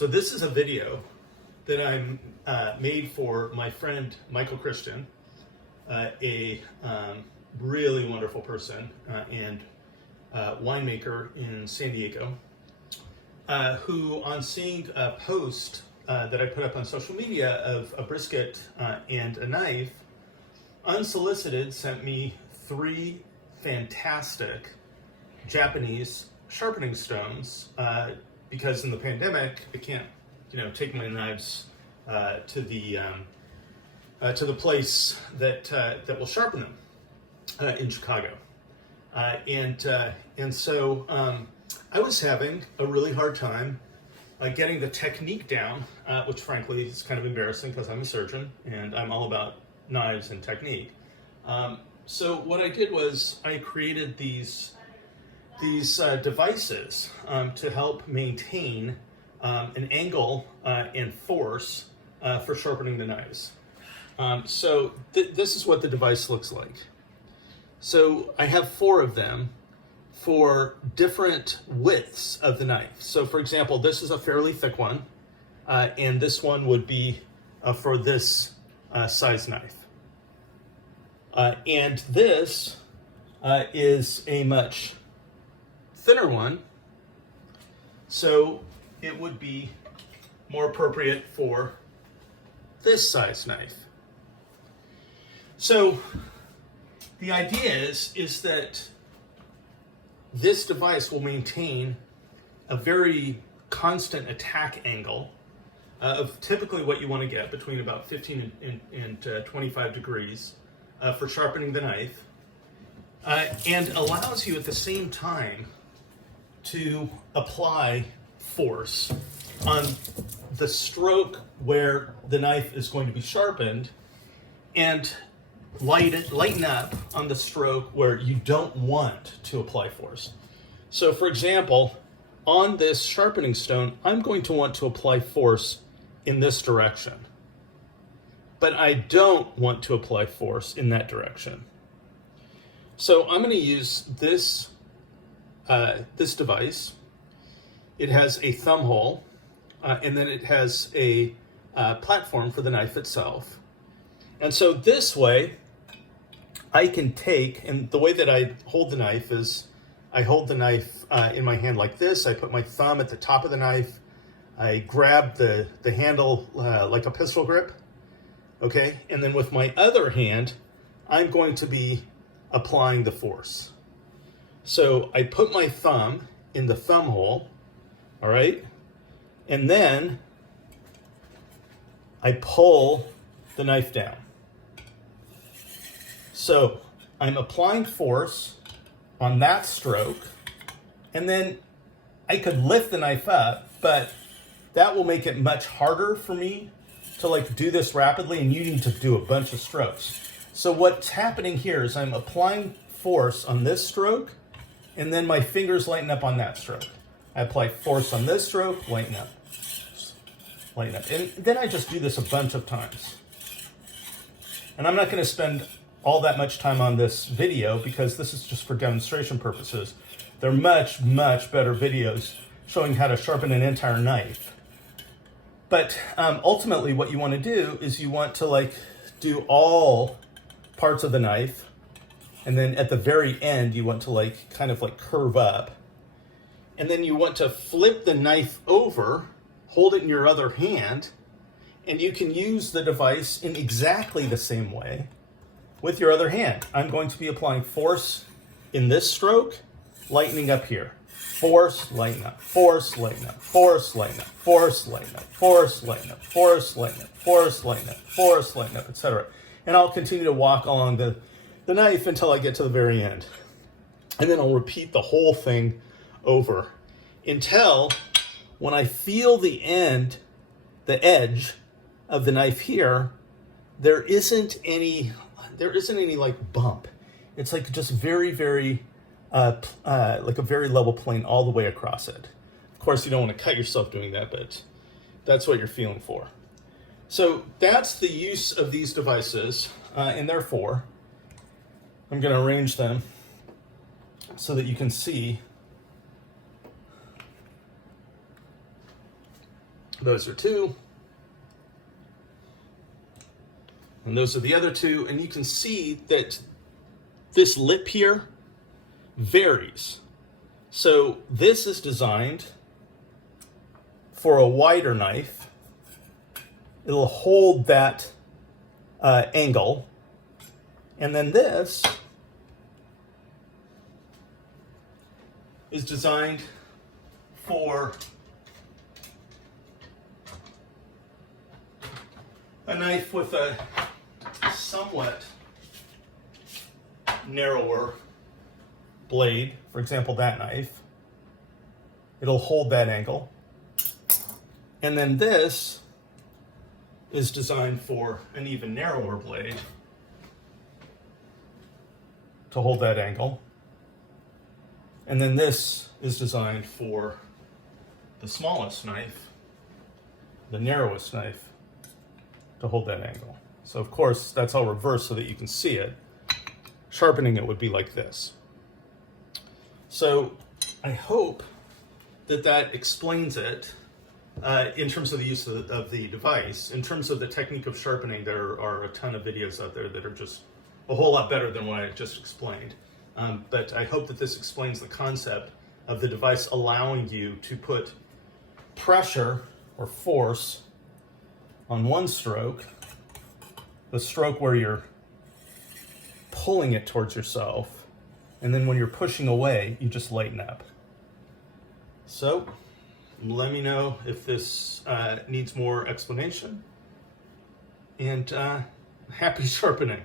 So this is a video that I made for my friend Michael Christian, a really wonderful person and winemaker in San Diego, who on seeing a post that I put up on social media of a brisket and a knife, unsolicited sent me 3 fantastic Japanese sharpening stones, because in the pandemic I can't, take my knives to the place that will sharpen them in Chicago, and so I was having a really hard time getting the technique down, which frankly is kind of embarrassing because I'm a surgeon and I'm all about knives and technique. So what I did was I created these devices to help maintain an angle and force for sharpening the knives. So this is what the device looks like. So I have 4 of them for different widths of the knife. So for example, this is a fairly thick one, and this one would be for this size knife. And this is a much thinner one, so it would be more appropriate for this size knife. So the idea is that this device will maintain a very constant attack angle of typically what you want to get between about 15 and 25 degrees for sharpening the knife, and allows you at the same time to apply force on the stroke where the knife is going to be sharpened, and lighten up on the stroke where you don't want to apply force. So for example, on this sharpening stone, I'm going to want to apply force in this direction, but I don't want to apply force in that direction. So I'm going to use this device. It has a thumb hole, and then it has a platform for the knife itself. And so this way, I can take, and the way that I hold the knife is, I hold the knife in my hand like this. I put my thumb at the top of the knife. I grab the handle like a pistol grip, okay? And then with my other hand, I'm going to be applying the force. So I put my thumb in the thumb hole, all right? And then I pull the knife down. So I'm applying force on that stroke, and then I could lift the knife up, but that will make it much harder for me to do this rapidly, and you need to do a bunch of strokes. So what's happening here is I'm applying force on this stroke, and then my fingers lighten up on that stroke. I apply force on this stroke, lighten up. And then I just do this a bunch of times. And I'm not going to spend all that much time on this video because this is just for demonstration purposes. They're much, much better videos showing how to sharpen an entire knife. But ultimately what you want to do is you want to do all parts of the knife, and then at the very end you want to kind of curve up, and then you want to flip the knife over, hold it in your other hand, and you can use the device in exactly the same way with your other hand. I'm going to be applying force in this stroke, lightening up here. Force, lighten up, force, lighten up, force, lighten up, force, lighten up, force, lighten up, force, lighten up, force, lighten up, force, lighten up, etc. And I'll continue to walk along the knife until I get to the very end. And then I'll repeat the whole thing over until when I feel the edge of the knife here, there isn't any bump. It's just very, very, like a very level plane all the way across it. Of course, you don't want to cut yourself doing that, but that's what you're feeling for. So that's the use of these devices, and therefore, I'm going to arrange them so that you can see Those are two. And those are the other two. And you can see that this lip here varies. So this is designed for a wider knife. It'll hold that angle. And then this is designed for a knife with a somewhat narrower blade. For example, that knife. It'll hold that angle. And then this is designed for an even narrower blade to hold that angle. And then this is designed for the smallest knife, the narrowest knife, to hold that angle. So of course, that's all reversed so that you can see it. Sharpening it would be like this. So I hope that that explains it in terms of the use of the device. In terms of the technique of sharpening, there are a ton of videos out there that are just a whole lot better than what I just explained. But I hope that this explains the concept of the device allowing you to put pressure or force on one stroke, the stroke where you're pulling it towards yourself, and then when you're pushing away, you just lighten up. So let me know if this needs more explanation, and happy sharpening.